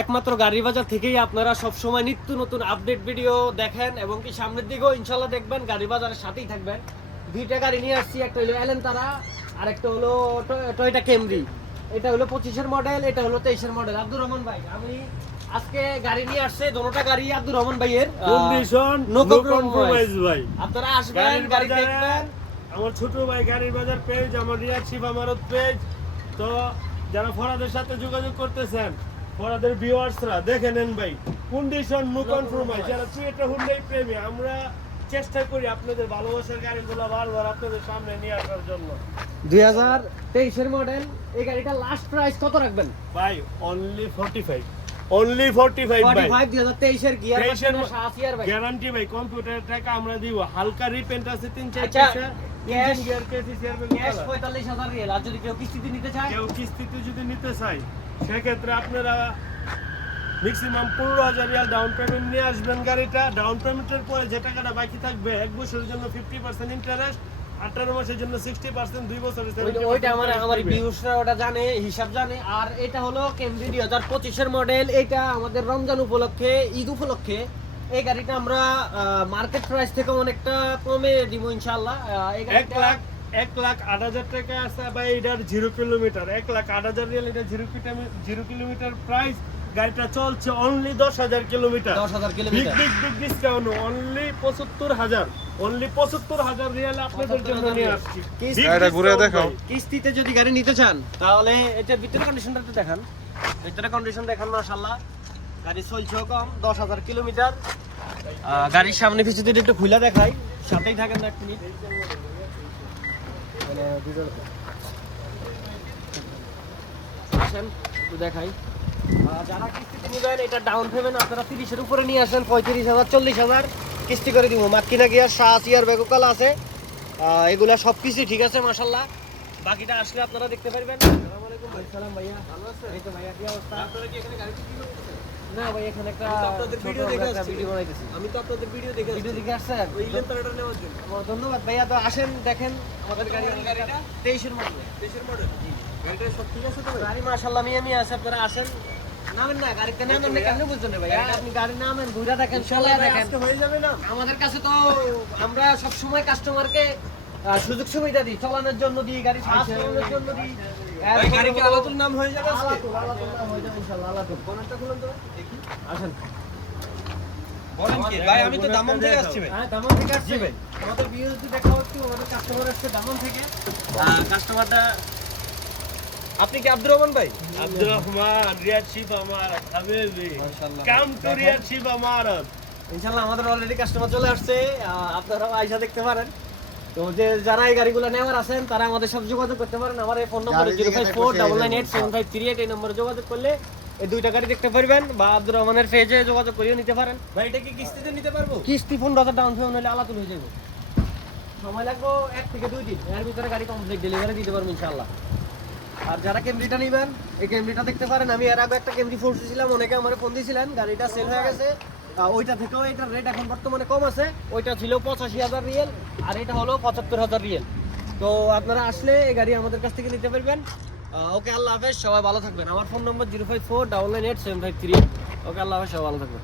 একমাত্র গাড়ির বাজার থেকেই আপনারা সবসময় নিত্য নতুন আপডেট ভিডিও দেখেন এবং কি সামনের দিকেও ইনশাল্লাহ দেখবেন। গাড়ি বাজারের সাথেই থাকবেন। দুইটা গাড়ি নিয়ে আসছি, একটা হলো এলেন্তারা আর একটা হলো টয়োটা ক্যামরি। এটা হলো 25-এর মডেল, এটা হলো 23-এর মডেল। আব্দুর রহমান ভাই, আমি আজকে গাড়ি নিয়ে আসছে, দোনোটা গাড়ি আব্দুর রহমান ভাইয়ের কন্ডিশন নো কম্প্রোমাইজ ভাই। আপনারা আসবেন, গাড়ি দেখবেন। আমার ছোট ভাই গাড়ির বাজার পেজ, আমার রিয়াদ শিব আমারত পেজ। তো যারা ফরাদের সাথে যোগাযোগ করতেছেন, ফরাদের ভিউয়ার্সরা দেখে নেন ভাই, কন্ডিশন নো কম্প্রোমাইজ। যারা টয়োটা হুন্ডাই প্রেমী, আমরা চেষ্টা করি আপনাদের ভালোবাসার গাড়িগুলো বারবার আপনাদের সামনে নিয়ে আসার জন্য। 2023-এর মডেল এই গাড়িটা লাস্ট প্রাইস কত রাখবেন ভাই? অনলি 45, অনলি 45 ভাই। 45 2023-এর গিয়ার মাশিন 80 আর ভাই গ্যারান্টি ভাই, কম্পিউটার টাকা আমরা দিব। হালকা রিপেন্ট আছে 3-4 আচ্ছা, পয়সা, ইঞ্জিন গিয়ার কেসি চেয়ারম্যান ক্যাশ 45,000 রিয়াল। আর যদি কেউ কিস্তিতে নিতে চায়, কেউ কিস্তিতে যদি নিতে চায়, সেক্ষেত্রে আপনারা ম্যাক্সিমাম 15,000 রিয়াল ডাউন পেমেন্ট নিয়ে আসবেন। গাড়িটা ডাউন পেমেন্টের পরে যে টাকাটা বাকি থাকবে, 1 বছরের জন্য 50% ইন্টারেস্ট, 18 মাসের জন্য 60%, 2 বছরের ওইটা আমার ভিউয়ার্সরা ওটা জানে, হিসাব জানে। আর এটা হলো ক্যামরি 2025-এর মডেল। এটা আমাদের রমজান উপলক্ষে, ঈদ উপলক্ষে এই গাড়িটা আমরা মার্কেট প্রাইস থেকে অনেকটা কমে দিব ইনশাআল্লাহ। এই গাড়িটা 1,08,000 টাকা আছে ভাই। এটার 0 কিলোমিটার, 1,08,000 রিয়াল। এটা 0 কিলোমিটার প্রাইস। গাড়িটা চলছে only 10,000 kilometre. 10,000 big kilometre. Big big discount, only 75,000, only 75,000 Real আপনাদের জন্য নিয়ে আসছি। এটা ঘুরে দেখাও। কিস্তিতে যদি গাড়ি নিতে চান, তাহলে এটা ভিতরে কন্ডিশনটা একটু দেখান। ভিতরে কন্ডিশন দেখান, মাশাআল্লাহ। গাড়ি চলছেও কম, 10,000 কিলোমিটার। গাড়ির সামনে পিছনে একটু খুলে দেখাই, সাথেই থাকেন না এক মিনিট। আসেন একটু দেখাই। যারা কিস্তিতে নেবেন, এটা ডাউন পেমেন্ট আপনারা 30-এর উপরে নিয়ে আসেন, 35,000 40,000 কিস্তি করে দিব। মাকিনা গিয়ার 80 আর বেকুকাল আছে, এগুলা সব কিছু ঠিক আছে মাশাআল্লাহ। বাকিটা আসলে আপনারা দেখতে পারবেন। আসসালামু আলাইকুম ভাই। সালাম ভাইয়া, ভালো আছেন? এই তো ভাইয়া, কি অবস্থা? আপনারা কি এখানে গাড়ি বিক্রি করতেছেন? না ভাই, এখানে একটা আপনাদের ভিডিও দেখে আসছি। ভিডিও বানাইতেছি। আমি তো আপনাদের ভিডিও দেখে ভিডিও আসছি। দেখে আসছেন? ওই ইলেন্তারাটা নেওয়ার জন্য। ধন্যবাদ ভাইয়া। তো আসেন দেখেন আমাদের গাড়ি। গাড়িটা 23-এর মডেল। 23-এর মডেল। গাড়িটা সব ঠিক আছে তো ভাই? গাড়ি মাশাআল্লাহ মিয়া আছে। আপনারা আসেন, নামেন না, গাড়িতে নামেন না, কেমনে বুঝছেন রে ভাইয়া? আপনি গাড়ি নামেন, ঘুরে দেখেন, চলে দেখেন। আজকে হয়ে যাবে না? আমাদের কাছে তো আমরা সব সময় কাস্টমারকে সুযোগ সুবিধা দিই, চালানোর জন্য দিই, গাড়ি সার্চ করানোর জন্য দিই। ভাই গাড়ি কি আলাতুল নাম হয়ে যাবে আজকে? আলাদা নাম হয়ে যাবে ইনশাআল্লাহ। আলাদা কোনটা খুলুন তো দেখি। আসেন। বলেন কি ভাই? আমি তো দামন থেকে আসছি ভাই। হ্যাঁ, দামন থেকে আসছে ভাই। আমাদের ভিউয়ার্সদের দেখা হচ্ছে, আমাদের কাস্টমার আসছে দামন থেকে। কাস্টমারটা আপনি কি আব্দুর রহমান ভাই? আব্দুর রহমান, রিয়াদ শিব আমারত, হাবিবি। মাশাআল্লাহ। কাম টু রিয়াদ শিব আমারত। ইনশাআল্লাহ আমাদের অলরেডি কাস্টমার চলে আসছে, আপনারাও আইসা দেখতে পারেন। তো যে যারা এই গাড়িগুলো নেওয়ার আছেন, তারা আমাদের সাথে যোগাযোগ করতে পারেন। আমার এই ফোন নম্বর 05498753 এই নম্বরে যোগাযোগ করলে এই দুইটা গাড়ি দেখতে পারবেন, বা আব্দুর রহমানের পেজে যোগাযোগ করেও নিতে পারেন। ভাই এটা কি কিস্তিতে নিতে পারবো? কিস্তি 15,000 ডাউন পেমেন্ট হলে আলাদা হয়ে যাবে। সময় লাগবে 1 থেকে 2 দিন, এর ভিতরে গাড়ি কমপ্লিট ডেলিভারি দিতে পারবো ইনশাআল্লাহ। আর যারা ক্যামরিটা নেবেন, এই ক্যামরিটা দেখতে পারেন। আমি এর আগে একটা ক্যামরি ফোর্স ছিলাম, অনেকে আমার ফোন দিয়েছিলেন, গাড়িটা সেল হয়ে গেছে। ওইটা থেকেও এটার রেট এখন বর্তমানে কম আছে। ওইটা ছিল 85,000 রিয়েল, আর এটা হলো 75,000 রিয়েল। তো আপনারা আসলে এই গাড়ি আমাদের কাছ থেকে নিতে পারবেন। ওকে, আল্লাহ হাফেজ, সবাই ভালো থাকবেন। আমার ফোন নম্বর 054998753। ওকে, আল্লাহ হাফেজ, সবাই ভালো থাকবেন।